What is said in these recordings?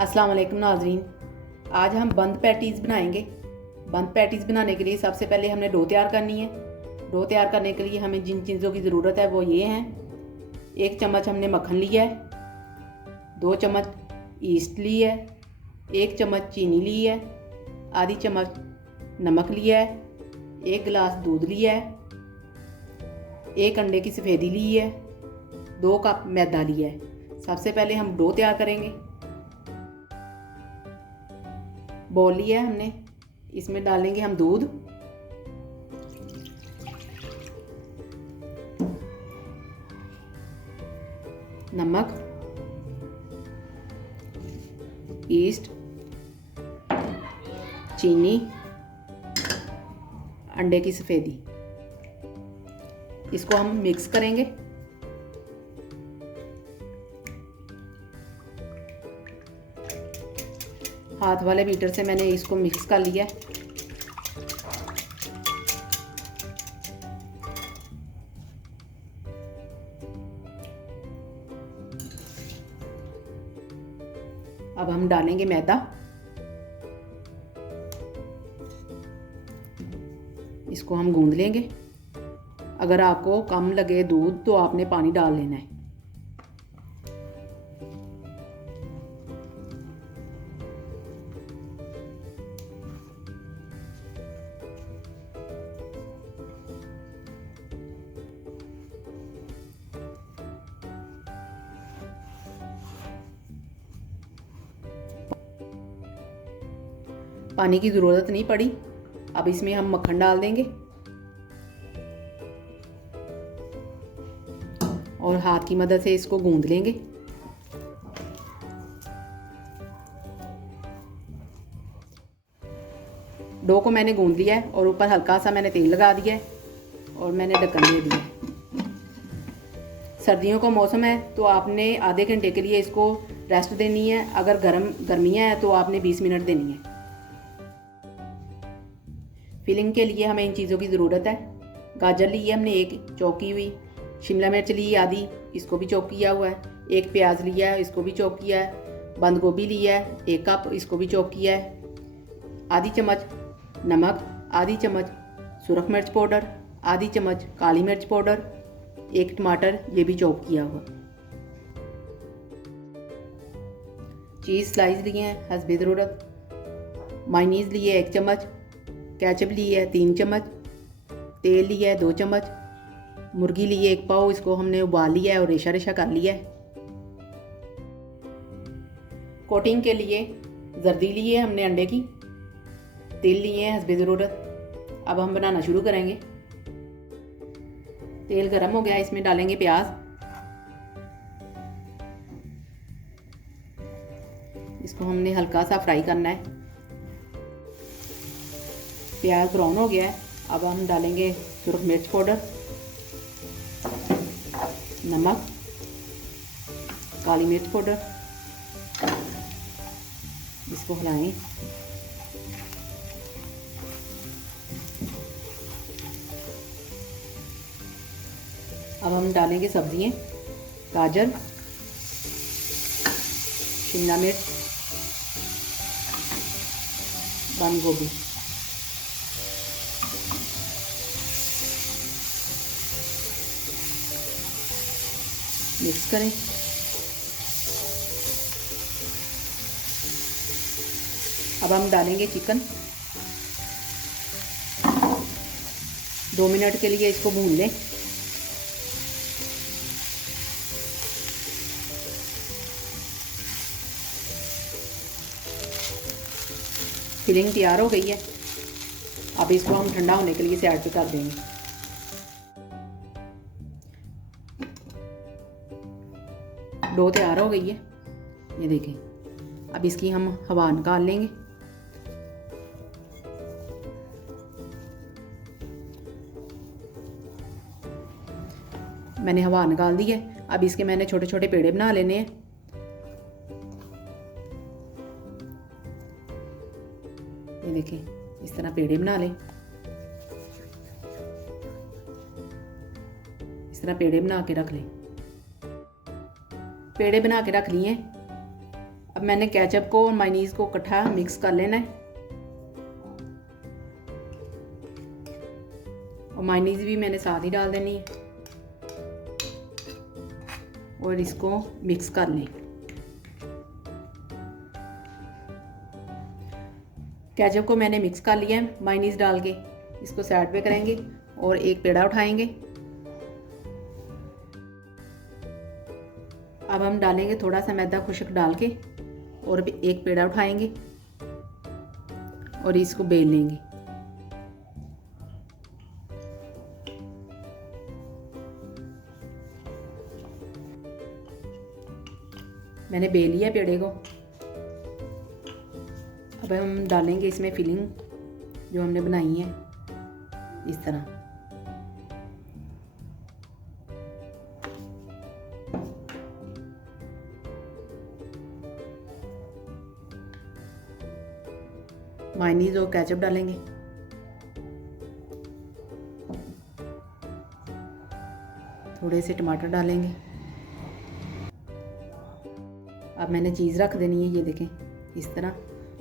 अस्सलाम वालेकुम नाज़रीन। आज हम बंद पैटीज़ बनाएंगे। बंद पैटीज़ बनाने के लिए सबसे पहले हमने डो तैयार करनी है। डो तैयार करने के लिए हमें जिन चीज़ों की ज़रूरत है वो ये हैं। 1 चम्मच हमने मक्खन लिया है, 2 चम्मच ईस्ट ली है, 1 चम्मच चीनी ली है, आधी चम्मच नमक लिया है, 1 गिलास दूध लिया है, 1 अंडे की सफ़ेदी ली है, 2 कप मैदा लिया है। सबसे पहले हम डो तैयार करेंगे। बॉल लिया है हमने, इसमें डालेंगे हम दूध, नमक, ईस्ट, चीनी, अंडे की सफ़ेदी। इसको हम मिक्स करेंगे। हाथ वाले बीटर से मैंने इसको मिक्स कर लिया है। अब हम डालेंगे मैदा। इसको हम गूंद लेंगे। अगर आपको कम लगे दूध तो आपने पानी डाल लेना है। पानी की ज़रूरत नहीं पड़ी। अब इसमें हम मक्खन डाल देंगे और हाथ की मदद से इसको गूंद लेंगे। डो को मैंने गूंद लिया है और ऊपर हल्का सा मैंने तेल लगा दिया है और मैंने ढक्कन दे दिया है। सर्दियों का मौसम है तो आपने आधे घंटे के लिए इसको रेस्ट देनी है। अगर गर्मियाँ हैं तो आपने 20 मिनट देनी है। फिलिंग के लिए हमें इन चीज़ों की ज़रूरत है। गाजर ली है हमने 1 चॉप की हुई, शिमला मिर्च ली आधी, इसको भी चॉप किया हुआ है, 1 प्याज लिया है, इसको भी चॉप किया है, बंद गोभी लिया है 1 कप, इसको भी चॉप किया है, आधी चम्मच नमक, आधी चम्मच सुरख मिर्च पाउडर, आधी चम्मच काली मिर्च पाउडर, 1 टमाटर ये भी चॉप किया हुआ, चीज़ स्लाइस लिए हैं हस्बे ज़रूरत, मायनीज़ लिए 1 चम्मच, केचप ली है 3 चम्मच, तेल लिया है 2 चम्मच, मुर्गी ली है 1 पाव, इसको हमने उबाल लिया है और रेशा रेशा कर लिया है। कोटिंग के लिए जर्दी ली है हमने अंडे की, तेल लिए हैं हस्बे ज़रूरत। अब हम बनाना शुरू करेंगे। तेल गरम हो गया, इसमें डालेंगे प्याज। इसको हमने हल्का सा फ्राई करना है। प्याज ब्राउन हो गया है। अब हम डालेंगे सुरख मिर्च पाउडर, नमक, काली मिर्च पाउडर, इसको हिलाएं। अब हम डालेंगे सब्जियां, गाजर, शिमला मिर्च, बंद गोभी। मिक्स करें। अब हम डालेंगे चिकन। 2 मिनट के लिए इसको भून लें। फिलिंग तैयार हो गई है। अब इसको हम ठंडा होने के लिए साइड पे कर देंगे। डो तैयार हो गई है, ये देखें। अब इसकी हम हवा निकाल लेंगे। मैंने हवा निकाल दी है। अब इसके मैंने छोटे छोटे पेड़े बना लेने हैं। ये देखें, इस तरह पेड़े बना लें। इस तरह पेड़े बना के रख लें। पेड़े बना के रख लिए। अब मैंने केचप को और मायोनीज़ को इकट्ठा मिक्स कर लेना है और मायोनीज़ भी मैंने साथ ही डाल देनी है और इसको मिक्स कर लें। केचप को मैंने मिक्स कर लिया है मायोनीज़ डाल के, इसको साइड पे करेंगे और एक पेड़ा उठाएंगे। अब हम डालेंगे थोड़ा सा मैदा खुश्क डाल के और एक पेड़ा उठाएंगे और इसको बेल लेंगे। मैंने बेल लिया पेड़े को। अब हम डालेंगे इसमें फिलिंग जो हमने बनाई है इस तरह। मायोनीज़ और केचप डालेंगे। थोड़े से टमाटर डालेंगे। अब मैंने चीज़ रख देनी है, ये देखें इस तरह,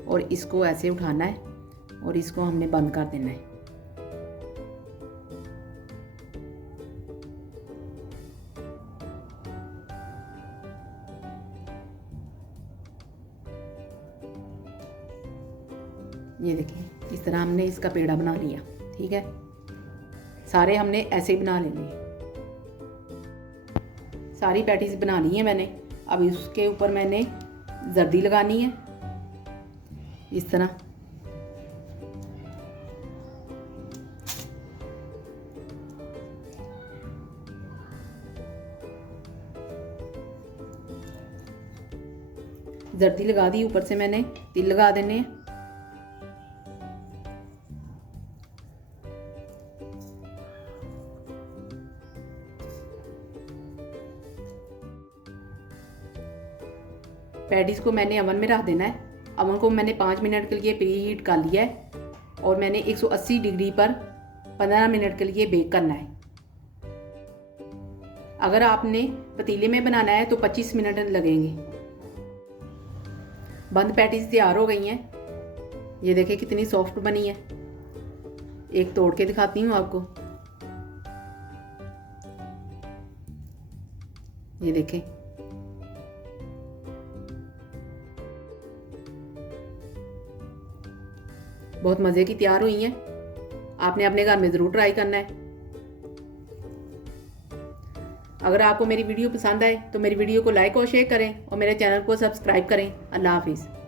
और इसको ऐसे उठाना है और इसको हमने बंद कर देना है। ये देखिए इस तरह हमने इसका पेड़ा बना लिया। ठीक है, सारे हमने ऐसे ही बना लेने। सारी पैटीज बना ली है मैंने। अब इसके ऊपर मैंने जर्दी लगानी है इस तरह। जर्दी लगा दी, ऊपर से मैंने तिल लगा देने हैं। पैटीज को मैंने अवन में रख देना है। अवन को मैंने 5 मिनट के लिए प्री हीट कर लिया है और मैंने 180 डिग्री पर 15 मिनट के लिए बेक करना है। अगर आपने पतीले में बनाना है तो 25 मिनट लगेंगे। बंद पैटीज तैयार हो गई हैं। ये देखें कितनी सॉफ्ट बनी है। एक तोड़ के दिखाती हूँ आपको। ये देखें, बहुत मज़े की तैयार हुई हैं। आपने अपने घर में ज़रूर ट्राई करना है। अगर आपको मेरी वीडियो पसंद आए तो मेरी वीडियो को लाइक और शेयर करें और मेरे चैनल को सब्सक्राइब करें। अल्लाह हाफिज़।